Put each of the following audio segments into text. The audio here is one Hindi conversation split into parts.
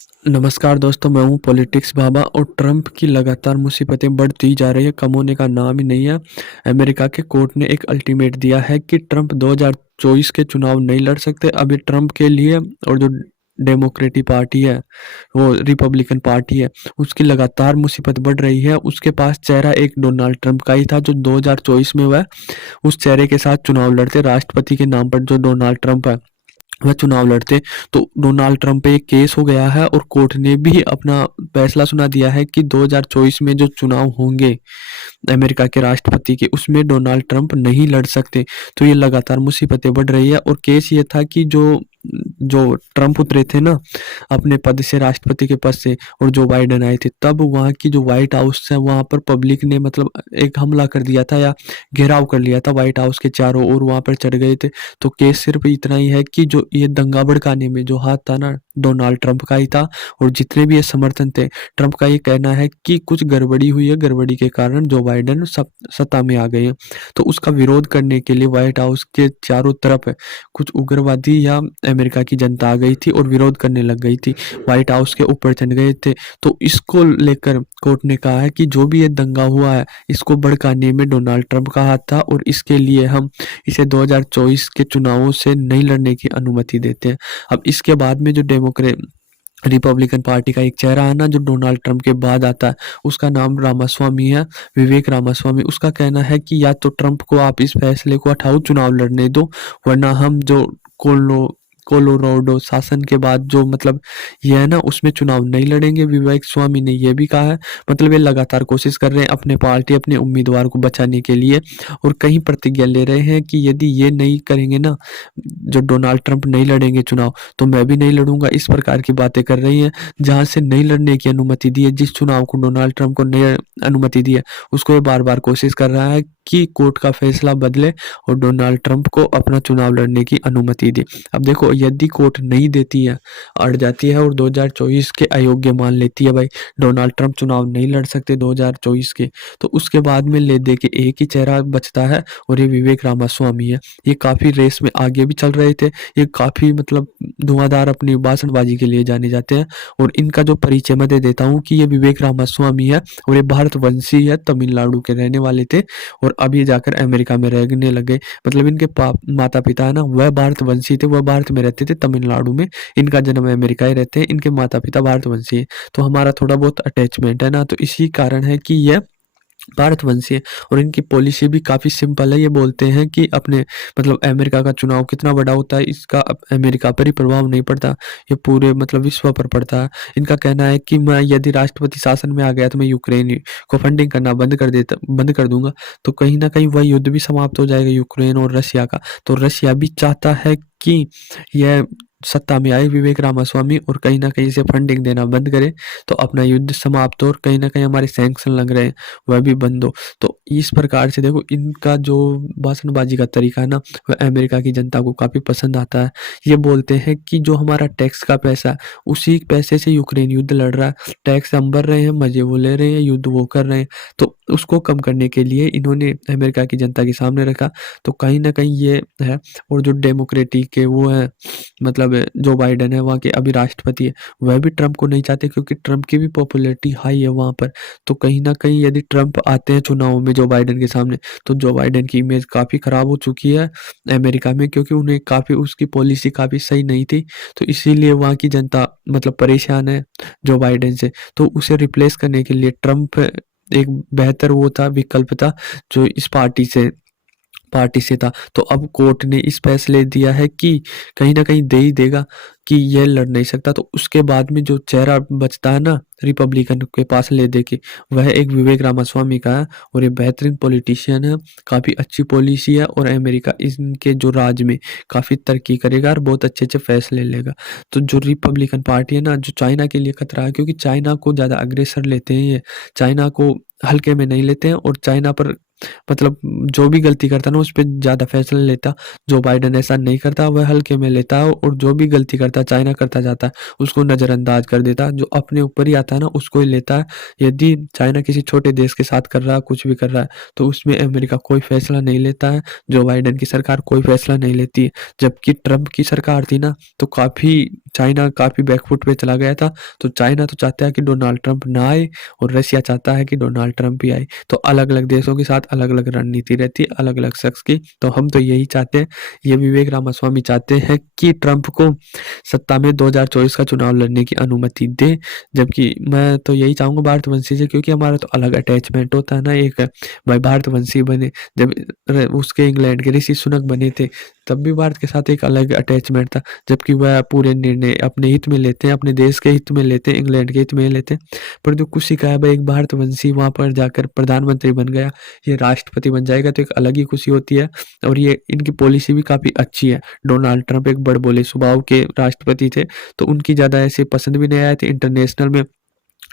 नमस्कार दोस्तों, मैं हूँ पॉलिटिक्स बाबा और ट्रंप की लगातार मुसीबतें बढ़ती जा रही है, कम होने का नाम ही नहीं है। अमेरिका के कोर्ट ने एक अल्टीमेट दिया है कि ट्रंप 2024 के चुनाव नहीं लड़ सकते। अभी ट्रंप के लिए और जो डेमोक्रेटिक पार्टी है, वो रिपब्लिकन पार्टी है, उसकी लगातार मुसीबत बढ़ रही है। उसके पास चेहरा एक डोनाल्ड ट्रंप का ही था जो 2024 में वह उस चेहरे के साथ चुनाव लड़ते, राष्ट्रपति के नाम पर जो डोनाल्ड ट्रंप है वह चुनाव लड़ते। तो डोनाल्ड ट्रंप पे एक केस हो गया है और कोर्ट ने भी अपना फैसला सुना दिया है कि 2024 में जो चुनाव होंगे अमेरिका के राष्ट्रपति के, उसमें डोनाल्ड ट्रंप नहीं लड़ सकते। तो ये लगातार मुसीबतें बढ़ रही है और केस ये था कि जो जो ट्रंप उतरे थे ना अपने पद से, राष्ट्रपति के पद से, और जो बाइडेन आए थे, तब वहाँ की जो व्हाइट हाउस है वहाँ पर पब्लिक ने मतलब एक हमला कर दिया था या घेराव कर लिया था व्हाइट हाउस के चारों ओर, वहाँ पर चढ़ गए थे। तो केस सिर्फ इतना ही है कि जो ये दंगा भड़काने में जो हाथ था ना, डोनाल्ड ट्रंप का ही था। और जितने भी ये समर्थन थे, ट्रंप का ये कहना है कि कुछ गड़बड़ी हुई है, गड़बड़ी के कारण जो बाइडेन सत्ता में आ गए हैं। तो उसका विरोध करने के लिए व्हाइट हाउस के चारों तरफ कुछ उग्रवादी या अमेरिका की जनता आ गई थी और विरोध करने लग गई थी, व्हाइट हाउस के ऊपर चढ़ गए थे। तो इसको लेकर कोर्ट ने कहा है कि जो भी ये दंगा हुआ है, इसको भड़काने में डोनाल्ड ट्रंप का हाथ था और इसके लिए हम इसे 2024 के चुनावों से नहीं लड़ने की अनुमति देते हैं। अब इसके बाद में जो रिपब्लिकन पार्टी का एक चेहरा है ना जो डोनाल्ड ट्रंप के बाद आता है, उसका नाम रामास्वामी है, विवेक रामास्वामी। उसका कहना है कि या तो ट्रंप को आप इस फैसले को हटाओ, चुनाव लड़ने दो, वरना हम जो कोलो कोलोराडो शासन के बाद जो मतलब ये है ना उसमें चुनाव नहीं लड़ेंगे। विवेक स्वामी ने ये भी कहा है। मतलब ये लगातार कोशिश कर रहे हैं अपने पार्टी, अपने उम्मीदवार को बचाने के लिए, और कहीं प्रतिज्ञा ले रहे हैं कि यदि ये नहीं करेंगे ना, जो डोनाल्ड ट्रंप नहीं लड़ेंगे चुनाव, तो मैं भी नहीं लड़ूंगा। इस प्रकार की बातें कर रही हैं। जहां से नहीं लड़ने की अनुमति दी है, जिस चुनाव को डोनाल्ड ट्रंप को नहीं अनुमति दी है, उसको ये बार बार कोशिश कर रहा है कि कोर्ट का फैसला बदले और डोनाल्ड ट्रंप को अपना चुनाव लड़ने की अनुमति दे। अब देखो, यदि कोर्ट नहीं देती है, अड़ जाती है और 2024 के अयोग्य मान लेती है, भाई डोनाल्ड ट्रंप चुनाव नहीं लड़ सकते 2024 के, तो उसके बाद में ले दे के एक ही चेहरा बचता है और ये विवेक रामास्वामी है। ये काफी रेस में आगे भी चल रहे थे, ये काफी मतलब धुआंधार अपनी भाषणबाजी के लिए जाने जाते हैं। और इनका जो परिचय मैं दे देता हूँ कि ये विवेक रामास्वामी है और ये भारतवंशी है, तमिलनाडु के रहने वाले थे और अब ये जाकर अमेरिका में रहने लगे। मतलब इनके माता पिता है ना वह भारतवंशी थे, वह भारत में रहते थे तमिलनाडु में, इनका जन्म अमेरिका ही रहते हैं, इनके माता पिता भारतवंशी है। तो हमारा थोड़ा बहुत अटैचमेंट है ना, तो इसी कारण है कि यह भारतवंशी है। और इनकी पॉलिसी भी काफ़ी सिंपल है। ये बोलते हैं कि अपने मतलब अमेरिका का चुनाव कितना बड़ा होता है, इसका अमेरिका पर ही प्रभाव नहीं पड़ता, ये पूरे मतलब विश्व पर पड़ता है। इनका कहना है कि मैं यदि राष्ट्रपति शासन में आ गया तो मैं यूक्रेन को फंडिंग करना बंद कर दूंगा। तो कहीं ना कहीं वह युद्ध भी समाप्त हो जाएगा, यूक्रेन और रशिया का। तो रशिया भी चाहता है कि यह सत्ता में आए विवेक रामास्वामी और कहीं ना कहीं से फंडिंग देना बंद करे, तो अपना युद्ध समाप्त हो और कहीं ना कहीं हमारे सैंक्शन लग रहे हैं वह भी बंद हो। तो इस प्रकार से देखो, इनका जो भाषणबाजी का तरीका है ना, वह अमेरिका की जनता को काफ़ी पसंद आता है। ये बोलते हैं कि जो हमारा टैक्स का पैसा है, उसी पैसे से यूक्रेन युद्ध लड़ रहा है, टैक्स हम भर रहे हैं, मजे वो ले रहे हैं, युद्ध वो कर रहे हैं। तो उसको कम करने के लिए इन्होंने अमेरिका की जनता के सामने रखा। तो कहीं ना कहीं ये है। और जो डेमोक्रेटिक के वो है, मतलब जो बाइडेन है वहाँ के अभी राष्ट्रपति है, वह भी ट्रंप को नहीं चाहते क्योंकि ट्रंप की भी पॉपुलैरिटी हाई है वहाँ पर। तो कहीं न कहीं यदि ट्रंप आते हैं चुनावों में जो बाइडेन के सामने, तो जो बाइडेन की इमेज काफ़ी ख़राब हो चुकी है अमेरिका में, क्योंकि उन्हें काफ़ी उसकी पॉलिसी काफ़ी सही नहीं थी। तो इसीलिए वहाँ की जनता मतलब परेशान है जो बाइडेन से। तो उसे रिप्लेस करने के लिए ट्रंप एक बेहतर वो था, विकल्प था, जो इस पार्टी से था। तो अब कोर्ट ने इस फैसले दिया है कि कहीं न कहीं दे ही देगा कि यह लड़ नहीं सकता। तो उसके बाद में जो चेहरा बचता है ना रिपब्लिकन के पास ले दे के, वह एक विवेक रामास्वामी का है और ये बेहतरीन पॉलिटिशियन है, काफ़ी अच्छी पॉलिसी है और अमेरिका इनके जो राज में काफ़ी तरक्की करेगा और बहुत अच्छे-अच्छे फैसले लेगा। तो जो रिपब्लिकन पार्टी है ना, जो चाइना के लिए खतरा है, क्योंकि चाइना को ज़्यादा अग्रेसर लेते हैं ये, चाइना को हल्के में नहीं लेते हैं और चाइना पर मतलब जो भी गलती करता है ना उस पे ज़्यादा फैसला लेता। जो बाइडेन ऐसा नहीं करता, वह हल्के में लेता है और जो भी गलती करता है समझौता चाइना करता जाता है, उसको नज़रअंदाज कर देता है। जो अपने ऊपर ही आता है ना, उसको ही लेता है। यदि चाइना किसी छोटे देश के साथ कर रहा है, कुछ भी कर रहा है, तो उसमें अमेरिका कोई फैसला नहीं लेता है। जो बाइडेन की सरकार कोई फैसला नहीं लेती है। जबकि ट्रंप की सरकार थी ना, तो चाइना काफ़ी बैकफुट पे चला गया था। तो चाइना तो चाहता है कि डोनाल्ड ट्रंप ना आए, और रशिया चाहता है कि डोनाल्ड ट्रंप ही आए। तो अलग-अलग देशों के साथ अलग-अलग रणनीति रहती है, अलग-अलग शख्स की। तो हम तो यही चाहते हैं, ये विवेक रामास्वामी चाहते हैं कि ट्रंप को सत्ता में 2024 का चुनाव लड़ने की अनुमति दें। जबकि मैं तो यही चाहूँगा भारतवंशी से, क्योंकि हमारा तो अलग अटैचमेंट होता है ना, एक भाई भारतवंशी बने। जब उसके इंग्लैंड के ऋषि सुनक बने थे, तब भी भारत के साथ एक अलग अटैचमेंट था। जबकि वह पूरे निर्णय अपने हित में लेते हैं, अपने देश के हित में लेते हैं, इंग्लैंड के हित में लेते हैं। पर जो खुशी का है भाई, एक भारतवंशी वहाँ पर जाकर प्रधानमंत्री बन गया, ये राष्ट्रपति बन जाएगा, तो एक अलग ही खुशी होती है। और ये इनकी पॉलिसी भी काफ़ी अच्छी है। डोनाल्ड ट्रंप एक बड़बोले स्वभाव के राष्ट्रपति थे, तो उनकी ज़्यादा ऐसे पसंद भी नहीं आए थे। इंटरनेशनल में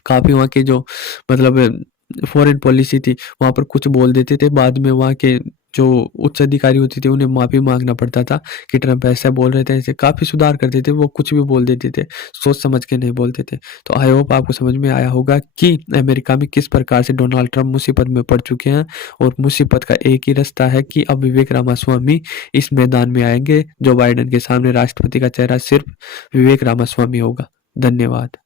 काफ़ी वहाँ के जो मतलब फॉरेन पॉलिसी थी, वहाँ पर कुछ बोल देते थे, बाद में वहाँ के जो उच्च अधिकारी होते थे, उन्हें माफ़ी माँगना पड़ता था कि ट्रंप ऐसा बोल रहे थे, ऐसे काफ़ी सुधार करते थे, वो कुछ भी बोल देते थे, सोच समझ के नहीं बोलते थे। तो आई होप आपको समझ में आया होगा कि अमेरिका में किस प्रकार से डोनाल्ड ट्रंप मुसीबत में पड़ चुके हैं, और मुसीबत का एक ही रास्ता है कि अब विवेक रामास्वामी इस मैदान में आएँगे। जो बाइडेन के सामने राष्ट्रपति का चेहरा सिर्फ विवेक रामास्वामी होगा। धन्यवाद।